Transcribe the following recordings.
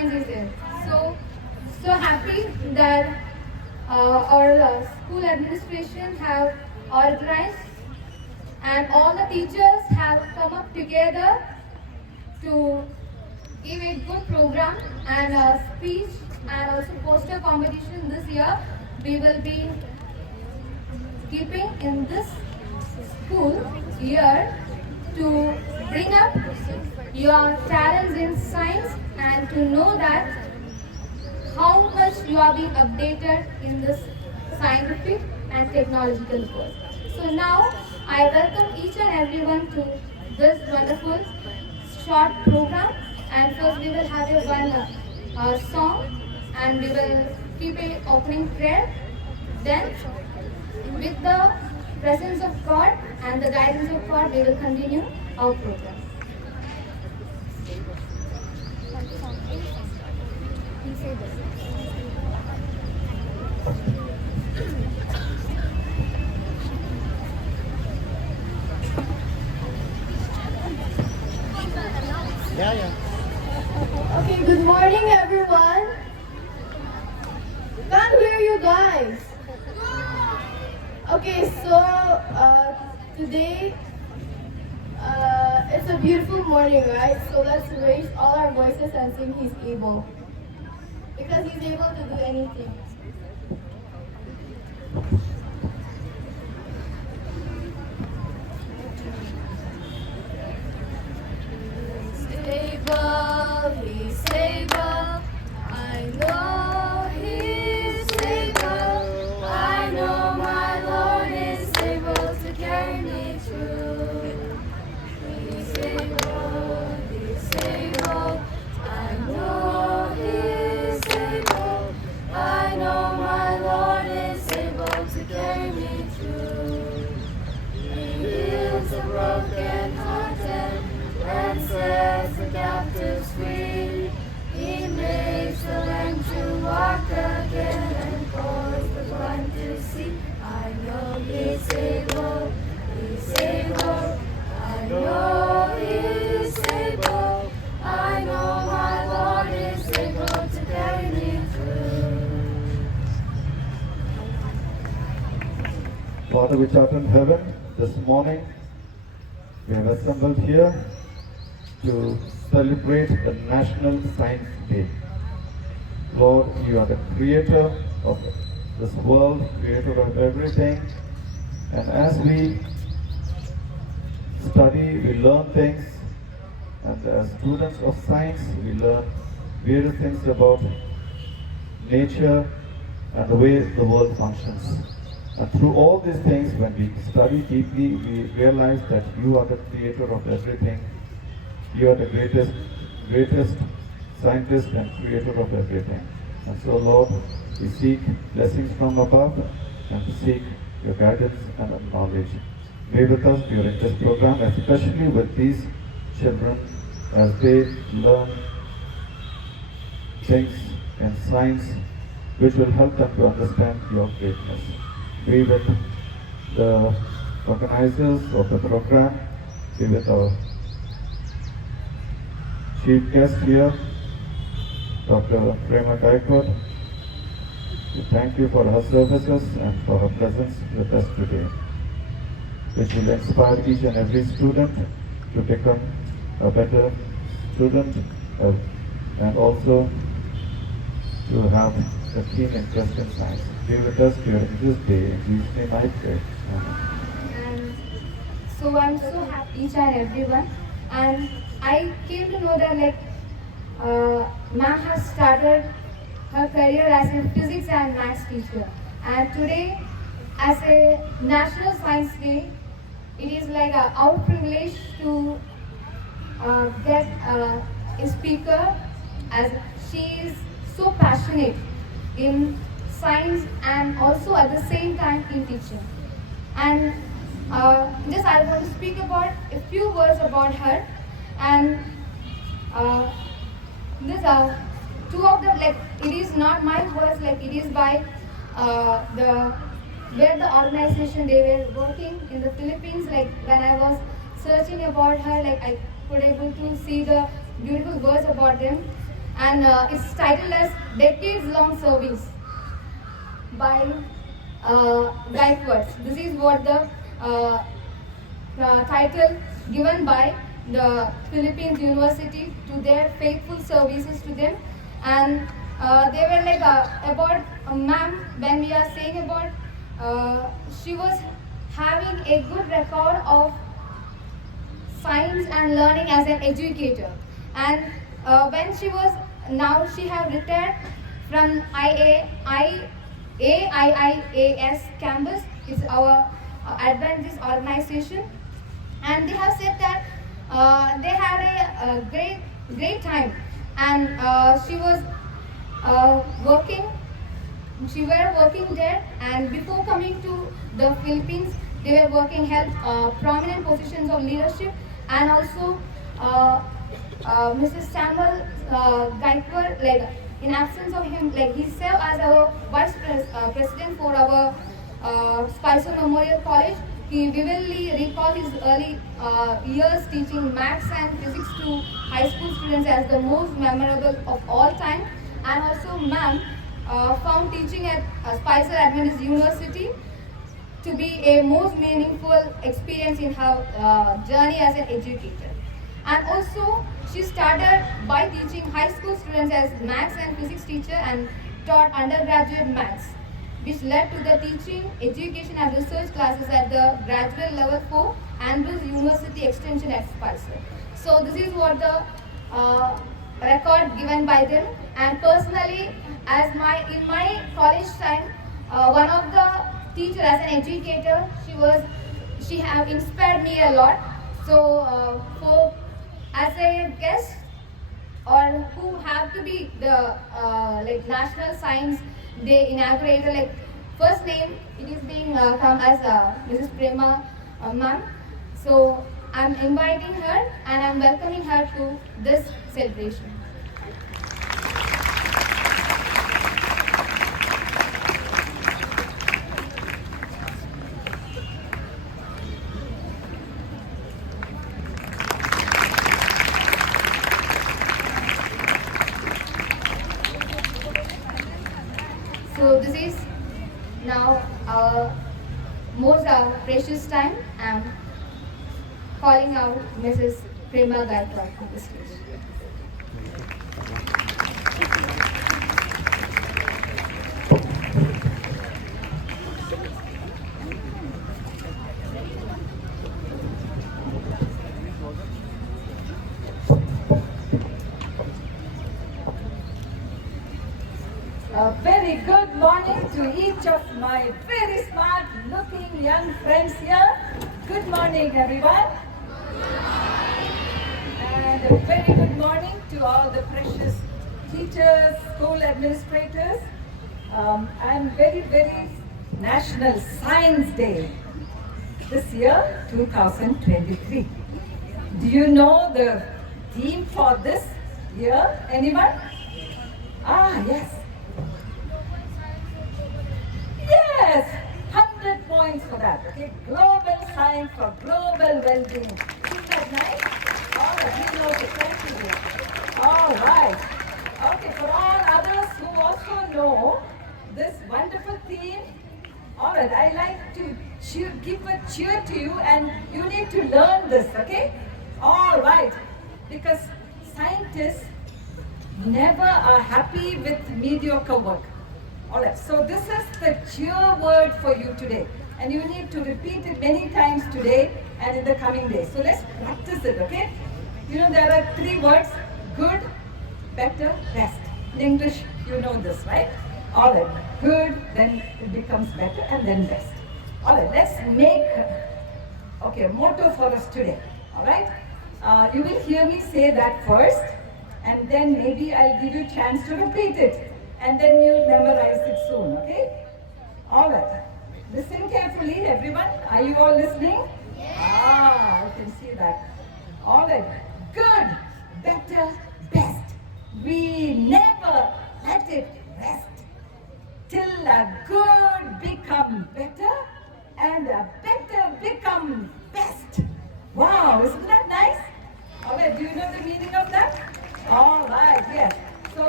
science is there. So happy that our school administration have organized and all the teachers have come up together to give a good program and a speech and also poster competition this year. We will be keeping in this school year to bring up your talents in science and to know that how much you are being updated in this scientific and technological world. So now I welcome each and everyone to this wonderful short program, and first we will have a one song and we will keep a opening prayer. Then with the presence of God and the guidance of God we will continue our program. Yeah, yeah. Okay, good morning everyone. Can't hear you guys. Okay, so today it's a beautiful morning, right? So let's raise all our voices and sing He's able. Because He's able to do anything. He's able, I know He's able, I know my Lord is able to carry me through. He's able, I know He's able, I know my Lord is able to carry me through. He heals the broken-hearted and sets the captives free. He makes the lame to walk again and calls the blind to see. I know He's able, I know He's able, I know my Lord is able to carry me through. Father which art in heaven, this morning we have assembled here to celebrate the National Science Day. Lord, you are the creator of this world, creator of everything. And as we study, we learn things. And as students of science, we learn various things about nature and the way the world functions. And through all these things, when we study deeply, we realize that you are the creator of everything. You are the greatest scientist and creator of everything. And so, Lord, we seek blessings from above and we seek your guidance and knowledge. Be with us during this program, especially with these children as they learn things in science which will help them to understand your greatness. Be with the organizers of the program, be with our chief guest here, Dr. Prema Gaikwad. We thank you for her services and for her presence with us today, which will inspire each and every student to become a better student and also to have a keen interest in science. Be with us during this day. In Jesus' name I pray. Amen. And so I'm so happy each and everyone. And I came to know that ma'am has started her career as a physics and maths teacher. And today, as a National Science Day, it is like our privilege to get a speaker, as she is so passionate in science and also at the same time in teaching. And just I want to speak about a few words about her. And these are two of them, like it is not my words, like it is by the where the organization they were working in the Philippines. Like when I was searching about her, like I could able to see the beautiful words about them. and it's titled as Decades Long Service by Gaikwad. This is what the title given by the Philippines University to their faithful services to them. And they were like about ma'am, when we are saying about she was having a good record of science and learning as an educator. And when she was, now she have retired from AIIAS campus, is our Adventist organization, and they have said that they had a great time, and she was working. She were working there, and before coming to the Philippines, they were working held prominent positions of leadership, and also Mrs. Samuel Gaikwad, like in absence of him, like he served as our president for our Spicer Memorial College. He vividly recalled his early years teaching maths and physics to high school students as the most memorable of all time. And also, ma'am found teaching at Spicer Adventist University to be a most meaningful experience in her journey as an educator. And also, she started by teaching high school students as maths and physics teacher and taught undergraduate maths, which led to the teaching, education and research classes at the graduate level for Andrews University Extension at Spicer. So this is what the record given by them. And personally, as in my college time, one of the teacher as an educator, she have inspired me a lot. So for as a guest or who have to be the like National Science Day inaugurator, like first name it is being come as Mrs. Prema ma'am. So I'm inviting her and I'm welcoming her to this celebration. So this is now our most precious time. I'm calling out Mrs. Prema Gaikwad to the stage. A very good morning to each of my very smart looking young friends here. Good morning, everyone. And a very good morning to all the precious teachers, school administrators. And very National Science Day this year, 2023. Do you know the theme for this year? Anyone? Ah, yes. Yes, 100 points for that. Okay, global science for global well-being. Isn't that nice? All right, we know the criteria. All right. Okay, for all others who also know this wonderful theme, all right, I like to give a cheer to you, and you need to learn this. Okay? All right, because scientists never are happy with mediocre work. Alright, so this is the cheer word for you today. And you need to repeat it many times today and in the coming days. So let's practice it, okay? You know, there are 3 words: good, better, best. In English, you know this, right? Alright, good, then it becomes better, and then best. Alright, let's make a motto for us today. Alright? You will hear me say that first, and then maybe I'll give you a chance to repeat it. And then you'll memorize it soon, okay? All right. Listen carefully, everyone. Are you all listening? Yes. Ah, I can see that. All right. Good, better, best. We never let it rest till a good become better and a better become best. Wow, isn't that nice? All right. Do you know the meaning of that? All right. Yes. So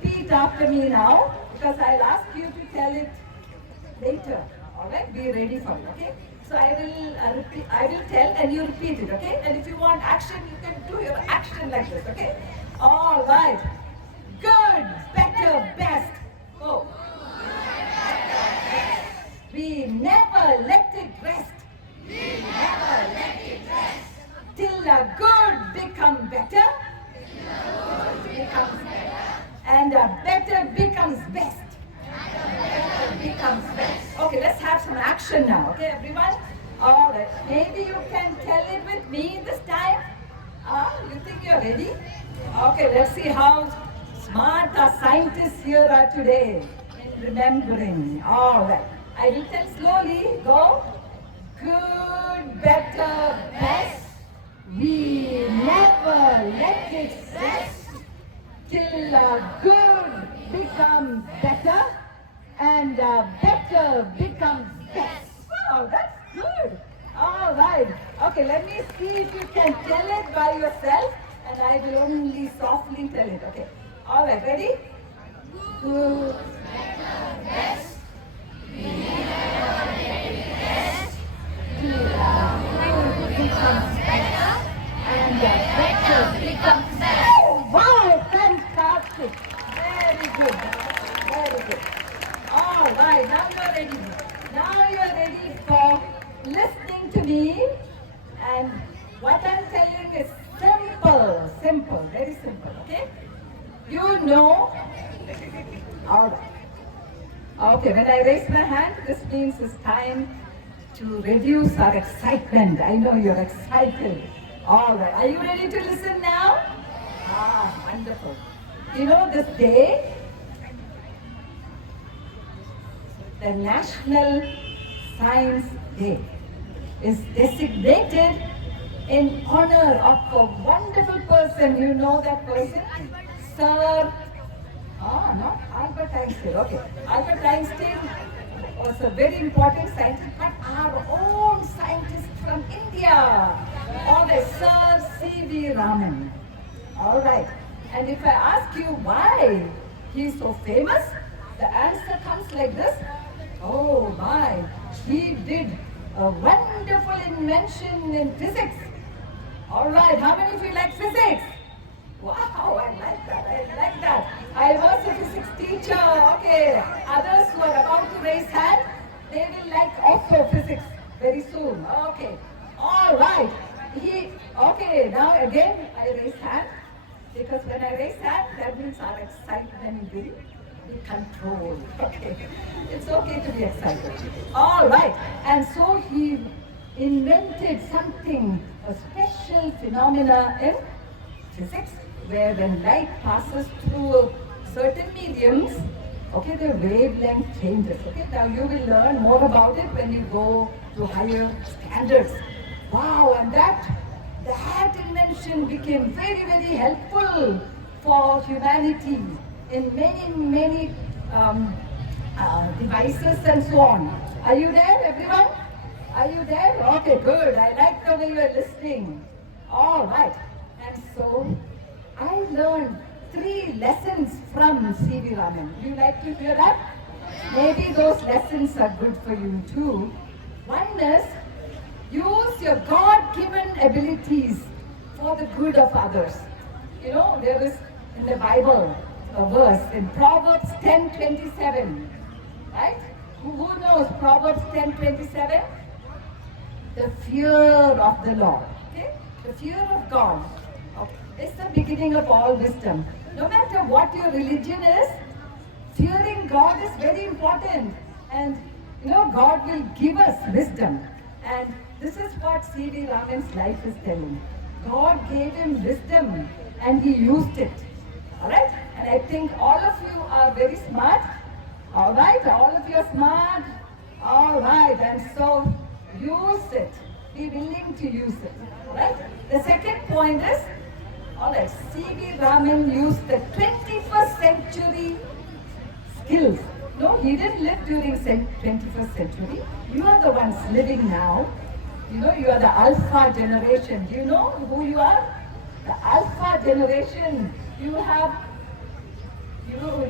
repeat after me now because I'll ask you to tell it later. All right, be ready for it. Okay. So I will repeat. I will tell and you repeat it. Okay. And if you want action, you can do your action like this. Okay. All right. Good, better, best. Go. We never let it rest. We never let it rest. Till a good become better. Becomes better. And a better becomes best. Becomes best. Okay, let's have some action now. Okay, everyone? All right. Maybe you can tell it with me this time. You think you're ready? Okay, let's see how smart our scientists here are today in remembering. All right. I will tell slowly. Go. Good, better, best. We never let it rest till a good becomes better and a better becomes best. Wow, that's good. All right. Okay, let me see if you can tell it by yourself and I will only softly tell it. Okay. All right, ready? Good, better, best. We never let it rest till a good becomes better and a better becomes best. Oh, wow, fantastic. Very good. Very good. All right, now you're ready. Now you're ready for listening to me. And what I'm telling is simple, simple, very simple, okay? You know. All right. Okay, when I raise my hand, this means it's time to reduce our excitement. I know you're excited. All right, are you ready to listen now? Ah, wonderful. You know, this day, the National Science Day, is designated in honor of a wonderful person. You know that person? Sir. Not Albert Einstein. Okay. Albert Einstein was a very important scientist, but our own scientist from India. All right, Sir C.V. Raman. All right. And if I ask you why he's so famous, the answer comes like this. Oh my, he did a wonderful invention in physics. All right, how many of you like physics? Wow, I like that, I like that. I was a physics teacher. Okay, others who are about to raise hand, they will like also physics very soon. Okay, all right. Okay, now again I raise hand. Because when I raise hand, that means our excitement will be controlled. Okay, it's okay to be excited. All right, and so he invented something, a special phenomena in physics, where when light passes through certain mediums, okay, the wavelength changes. Okay, now you will learn more about it when you go to higher standards. Wow, and that invention became very, very helpful for humanity in many devices and so on. Are you there, everyone? Are you there? Okay, good. I like the way you are listening. All right. And so I learned 3 lessons from C.V. Raman. Would you like to hear that? Maybe those lessons are good for you too. One is, use your God-given abilities for the good of others. You know, there is in the Bible a verse in Proverbs 10:27, right? Who knows Proverbs 10:27? The fear of the Lord, okay? The fear of God, okay, is the beginning of all wisdom. No matter what your religion is, fearing God is very important. And, you know, God will give us wisdom. And this is what C.V. Raman's life is telling. God gave him wisdom and he used it. Alright? And I think all of you are very smart. Alright? All of you are smart. Alright. And so use it. Be willing to use it. Right? The second point is, alright, C.V. Raman used the 21st century skills. No, he didn't live during 21st century. You are the ones living now. You know, you are the Alpha generation. Do you know who you are? The Alpha generation. You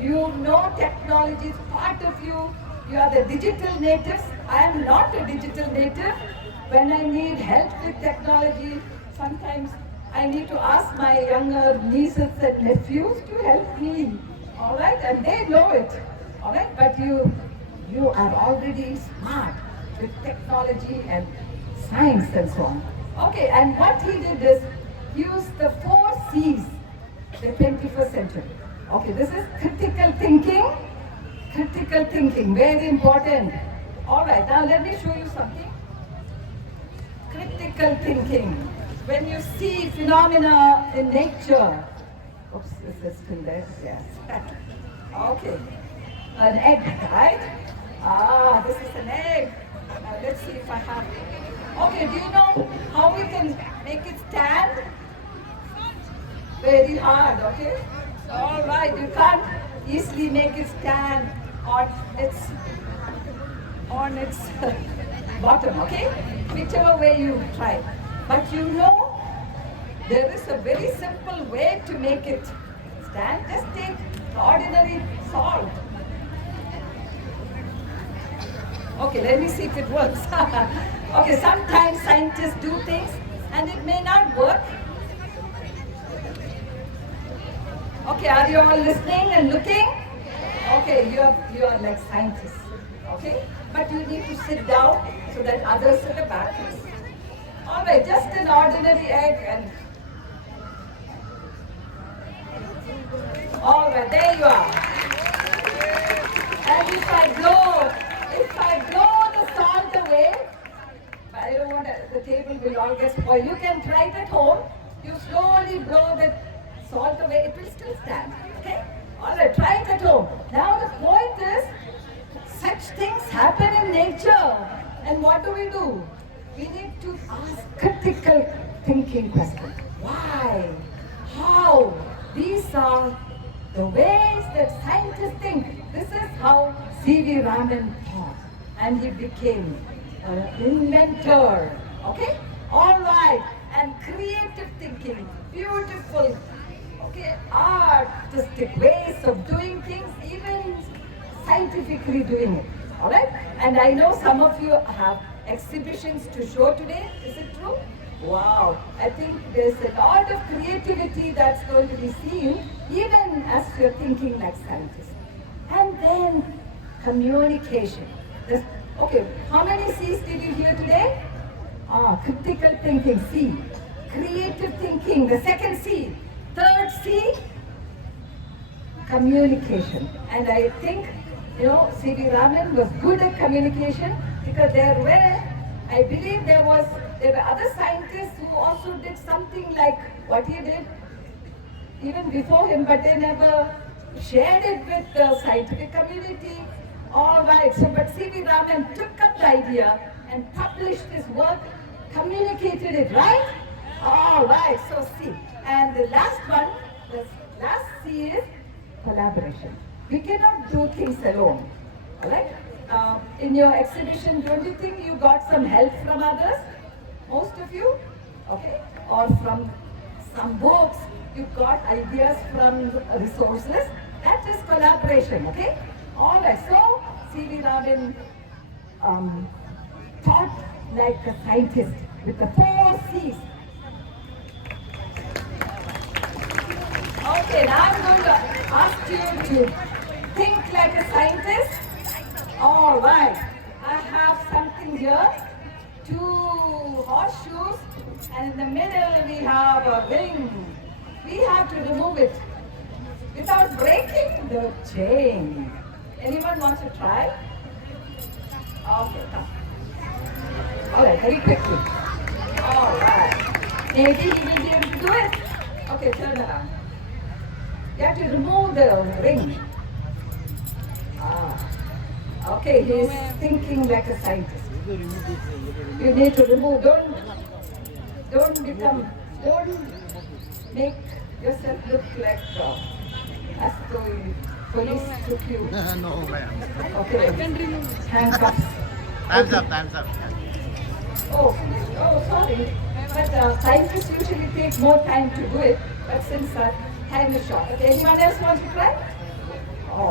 you know technology is part of you. You are the digital natives. I am not a digital native. When I need help with technology, sometimes I need to ask my younger nieces and nephews to help me. All right, and they know it. All right, but you are already smart with technology and science and so on. Okay, and what he did is use the 4 C's, the 21st century. Okay, this is critical thinking. Critical thinking, very important. All right, now let me show you something. Critical thinking. When you see phenomena in nature, oops, is this still there? Yes. Okay, an egg, right? Ah, this is an egg. Now let's see if I have. Okay, do you know how we can make it stand? Very hard, okay? All right, you can't easily make it stand on its bottom, okay? Whichever way you try. But you know, there is a very simple way to make it stand. Just take ordinary salt. Okay, let me see if it works. Okay, sometimes scientists do things and it may not work. Okay, are you all listening and looking? Okay, you are like scientists. Okay, but you need to sit down so that others at the back can see. All right, just an ordinary egg and. All right, there you are. And if I blow the salt away, I don't want the table will all get spoiled. You can try it at home. You slowly blow the salt away, it will still stand. Okay? All right, try it at home. Now the point is, such things happen in nature. And what do? We need to ask critical thinking questions. Why? How? These are the ways that scientists think. This is how C.V. Raman thought. And he became an inventor. Okay? All right. And creative thinking. Beautiful. Okay, artistic ways of doing things, even scientifically doing it. All right? And I know some of you have exhibitions to show today. Is it true? Wow. I think there's a lot of creativity that's going to be seen, even as you're thinking like scientists. And then communication. Okay, how many C's did you hear today? Critical thinking, C. Creative thinking, the second C. Third C, communication. And I think, C.V. Raman was good at communication because I believe there were other scientists who also did something like what he did even before him, but they never shared it with the scientific community. All right, so but C.V. Raman took up the idea and published his work, communicated it, right? All right, so C. And the last one, the last C is collaboration. We cannot do things alone, all right? In your exhibition, don't you think you got some help from others? Most of you, okay? Or from some books, you got ideas from resources. That is collaboration, okay? All right, so C.V. Raman thought like a scientist with the 4 C's. Okay, now I'm going to ask you to think like a scientist. All right, I have something here. 2 horseshoes, and in the middle we have a ring. We have to remove it without breaking the chain. Anyone wants to try? Okay, come. All right, very quickly. All right. Maybe he will be able to do it. Okay, turn around. You have to remove the ring. Okay, he is thinking like a scientist. You need to remove. Don't make yourself look like as though police took you. No, ma'am. Okay. Handcuffs. Time's up. Oh, sorry. But scientists usually take more time to do it. But since time is short. Okay, anyone else want to try?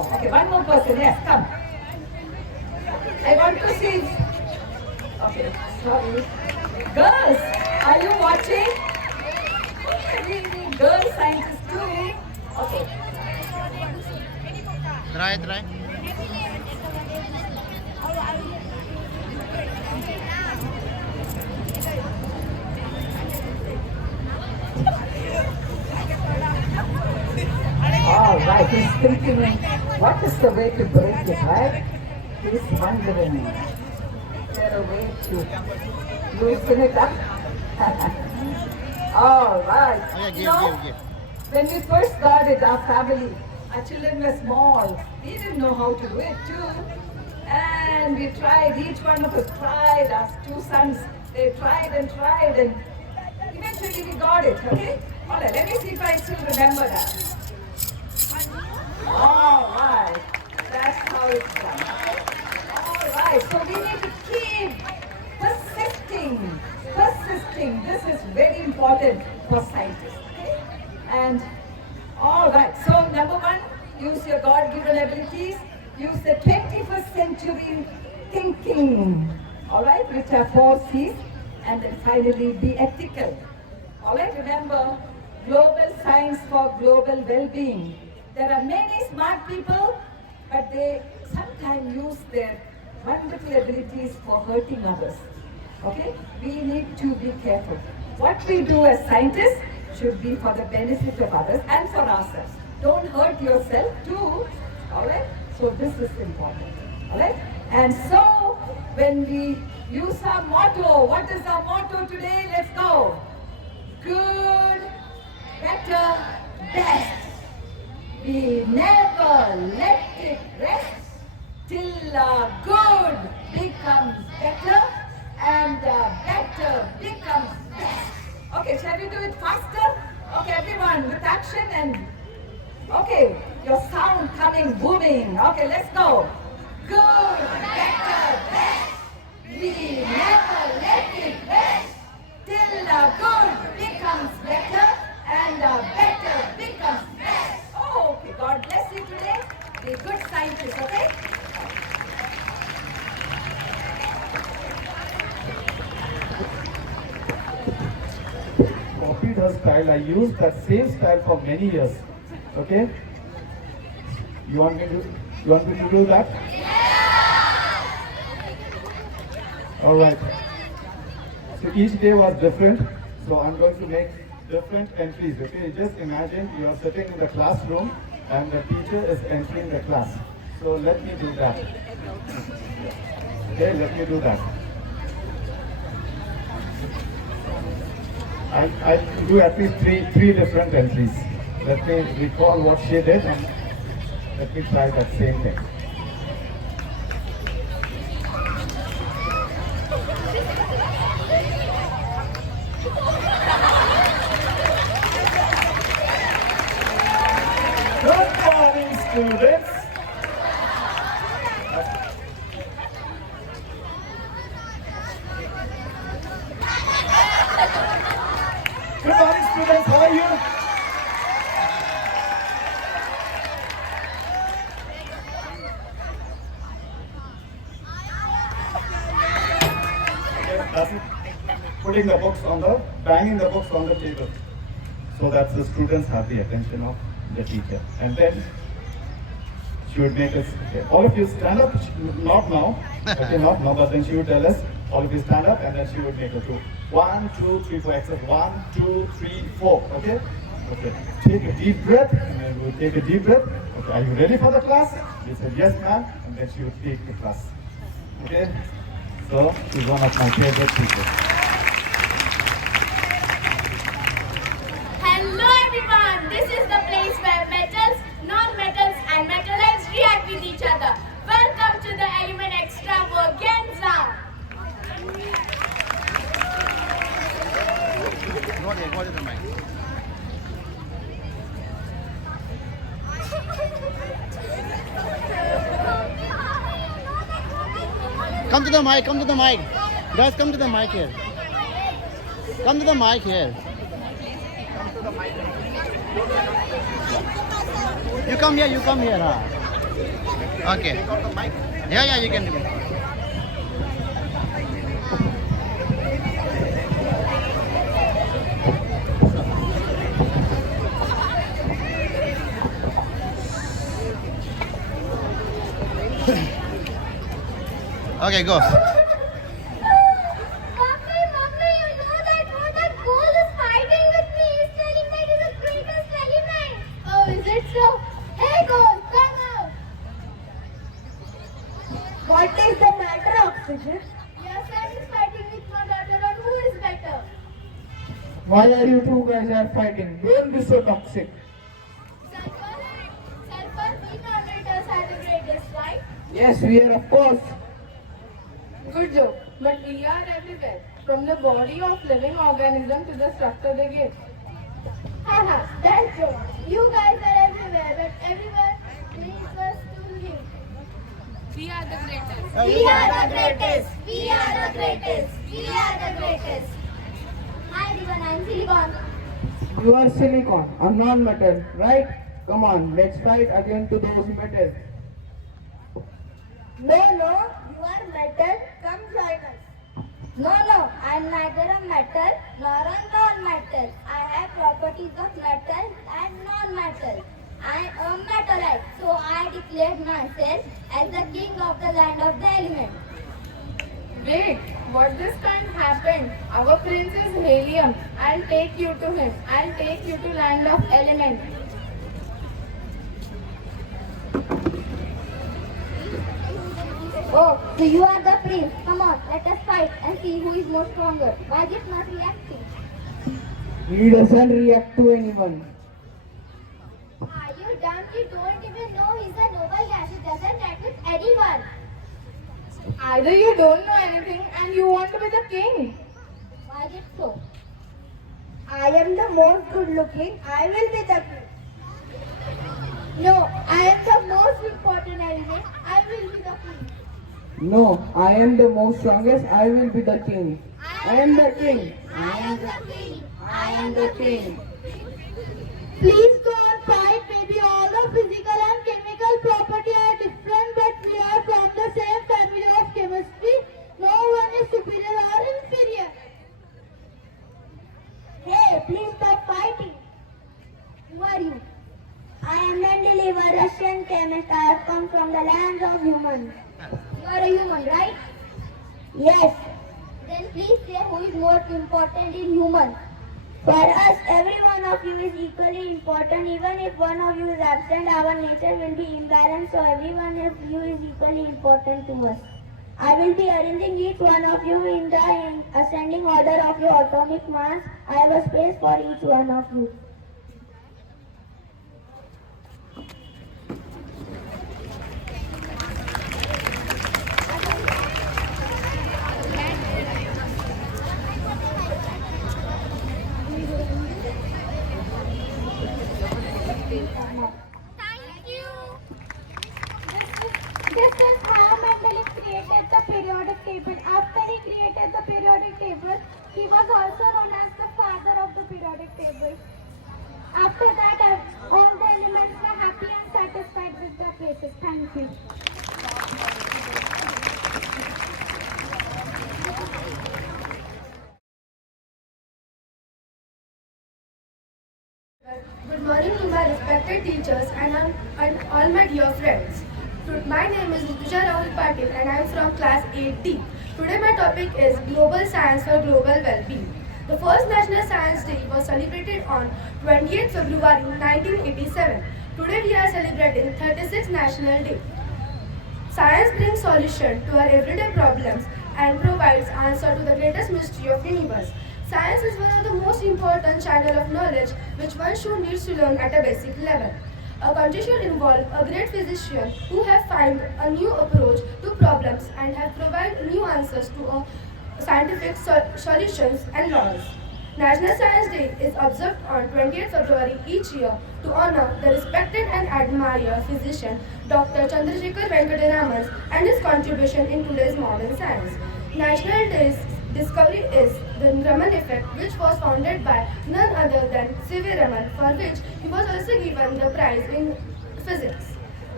new person. Yes, come. I want to see. Okay, sorry. Girls, are you watching? Okay, we need girl scientists too. Okay. Try. All right, he's thinking, what is the way to break it, right? He's wondering, is there a way to loosen it up? All right. Oh, yeah, You know, give. when we first got it, our family, our children were small. We didn't know how to do it too. And we tried, each one of us tried, our two sons, they tried and eventually we got it, okay? All right, let me see if I still remember that. All right, that's how it's done. All right, so we need to keep persisting. This is very important for scientists. Okay? And all right, so number one, use your God-given abilities. Use the 21st century thinking. All right, which are 4 C's. And then finally, be ethical. All right, remember, global science for global well-being. There are many smart people, but they sometimes use their wonderful abilities for hurting others. Okay? We need to be careful. What we do as scientists should be for the benefit of others and for ourselves. Don't hurt yourself too. Alright? So this is important. Alright? And so when we use our motto, what is our motto today? Let's go. Good, better, best. We never let it rest till good becomes better and better becomes best. Okay, shall we do it faster? Okay, everyone, with action and okay, your sound coming booming. Okay, let's go. Good, better, best. We never let it rest till good becomes better and better becomes best. Oh, okay. God bless you today. Be good scientists, okay? Copied her style. I used that same style for many years. Okay? You want me to do that? All right. So each day was different. So I'm going to make different entries. Okay? Just imagine you are sitting in the classroom and the teacher is entering the class. So let me do that. Okay, let me do that. I'll do at least three different entries. Let me recall what she did and let me try that same thing. Good morning, students. Good morning, students. How are you? That's it. Putting the books banging the books on the table, so that the students have the attention of the teacher. And then she would make us, okay, all of you stand up, not now, okay, not now, but then she would tell us, all of you stand up, and then she would make us do 1, 2, 3, 4, except 1, 2, 3, 4, okay? Okay, take a deep breath, and then we'll take a deep breath. Okay, are you ready for the class? We said, yes, ma'am, and then she would take the class. Okay? So, she's one of my favorite teachers. Hello everyone, this is the place where metals, non-metals and metallites react with each other. Welcome to the Element Extravaganza. Go to the mic. Come to the mic. Guys, come to the mic here. Come to the mic here. You come here, huh? Okay. Yeah, yeah, you can do it. Okay, go. Mummy, you know that goal is fighting with me. He's telling that he's the greatest element. Oh, is it so? Hey, girl, come out. What is the matter, Oxygen? Your son is fighting with my daughter on who is better. Why are you two guys are fighting? Don't be so toxic. Sarkar, we moderators are the greatest, right? Yes, we are, of course. Good joke. But we are everywhere. From the body of living organism to the structure they give. Haha, that's joke. You guys are everywhere, but everywhere brings us to live. We are the greatest. We are the greatest. We are the greatest. We are the greatest. Hi everyone, I'm Silicon. You are silicon, a non-metal, right? Come on, let's fight again to those metals. No, you are metal. Come join us. No, I'm neither a metal nor a non-metal. I have properties of metal and non-metal. I am a metalite, so I declared myself as the king of the land of the element. Wait, what this can't happen? Our prince is helium. I'll take you to him. I'll take you to land of element. Oh, so you are the prince. Come on, let us fight and see who is more stronger. Why is not reacting? He doesn't react to anyone. Are you dumb? You don't even know he's a noble gas. He doesn't act with anyone. Either you don't know anything and you want to be the king. Why is it so? I am the most good looking. I will be the king. No, I am the most important element. I will be the king. No, I am the most strongest. I will be the king. I am the king. I am the king. I am the king. Please don't fight. Maybe all the physical and chemical property are different, but we are from the same family of chemistry. No one is superior or inferior. Hey, please stop fighting. Who are you? I am Mendeleev, a Russian chemist. I have come from the lands of humans. You are a human, right? Yes. Then please say who is more important in humans. For us, every one of you is equally important. Even if one of you is absent, our nature will be imbalanced. So every one of you is equally important to us. I will be arranging each one of you in the ascending order of your atomic mass. I have a space for each one of you. Thank you. This is how Mendeleev created the periodic table. After he created the periodic table, he was also known as the father of the periodic table. After that, all the elements were happy and satisfied with their places. Thank you. Good morning to my respected teachers and all my dear friends. My name is Rituja Rahul Patil and I am from class 8D. Today my topic is Global Science for Global Well-being. The first National Science Day was celebrated on 28th February 1987. Today we are celebrating 36th National Day. Science brings solution to our everyday problems and provides answer to the greatest mystery of universe. Science is one of the most important channel of knowledge which one should need to learn at a basic level. A country should involve a great physician who have found a new approach to problems and have provided new answers to scientific solutions and laws. National Science Day is observed on 20th February each year to honor the respected and admired physician Dr. Chandrasekhar Venkataraman and his contribution in today's modern science. National Day's discovery is the Raman effect, which was founded by none other than C.V. Raman, for which he was also given the prize in physics.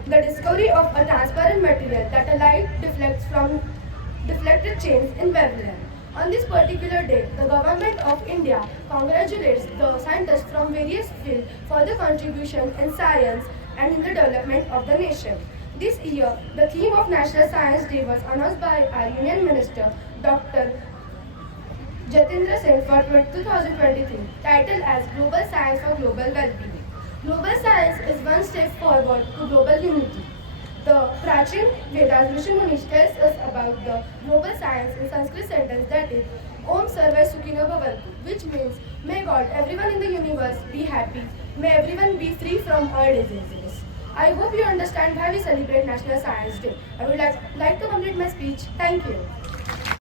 the discovery of a transparent material that a light deflects from deflected chains in Babylon. On this particular day, the government of India congratulates the scientists from various fields for their contribution in science and in the development of the nation. This year, the theme of National Science Day was announced by our Union Minister, Dr. Jatendra Singh for 2023, titled as Global Science for Global Well-being. Global science is one step forward to global unity. The Prachin Vedas Rishi Munish tells us about the global science in Sanskrit sentence that is Om Sarva Sukhino Bhavantu, which means may God, everyone in the universe be happy, may everyone be free from all diseases. I hope you understand why we celebrate National Science Day. I would like to complete my speech. Thank you.